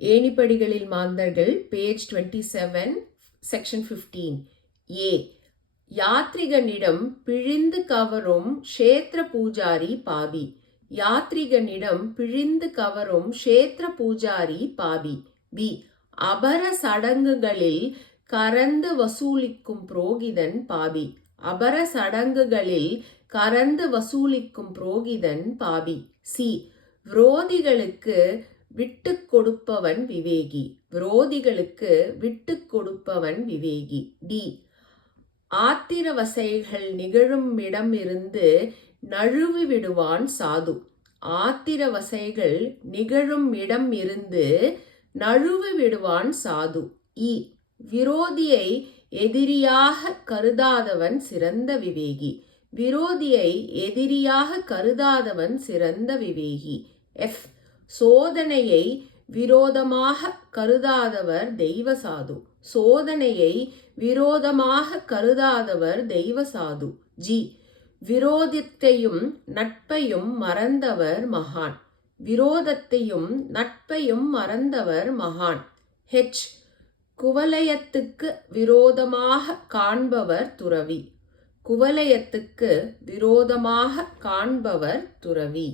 ஏணிப்படிகளில் மாந்தர்கள் page 27 section 15. ஏ. யாத்ரிகனிடம் பிழிந்து கவரும் க்ஷேத்திர பூஜாரி பாபி. யாத்ரிகனிடம் பிழிந்து கவரும் க்ஷேத்திர பூஜாரி பாபி. பி. அபர சடங்குகளில் கறந்து வசூலிக்கும் புரோகிதன் பாபி. அபர சடங்குகளில் கறந்து வசூலிக்கும் புரோகிதன் பாபி. சி. விரோதிகளுக்கு விட்டு கொடுப்பவன் விவேகி. விரோதிகளுக்கு விட்டு கொடுப்பவன் விவேகி. டி. ஆத்திரவசைகள் நிகழும் இடமிருந்து நழுவி விடுவான் சாது. ஆத்திரவசைகள் நிகழும் இடம் இருந்து நழுவி விடுவான் சாது. இ. விரோதியை எதிரியாக கருதாதவன் சிறந்த விவேகி. விரோதியை எதிரியாக கருதாதவன் சிறந்த விவேகி. எஃப். சோதனையை விரோதமாக கருதாதவர் தெய்வசாது. சோதனையை விரோதமாக கருதாதவர் தெய்வசாது. ஜி. விரோதத்தையும் நட்பையும் மறந்தவர் மகான். விரோதத்தையும் நட்பையும் மறந்தவர் மகான். ஹெச். குவலயத்துக்கு விரோதமாக காண்பவர் துறவி. குவலயத்துக்கு விரோதமாக காண்பவர் துறவி.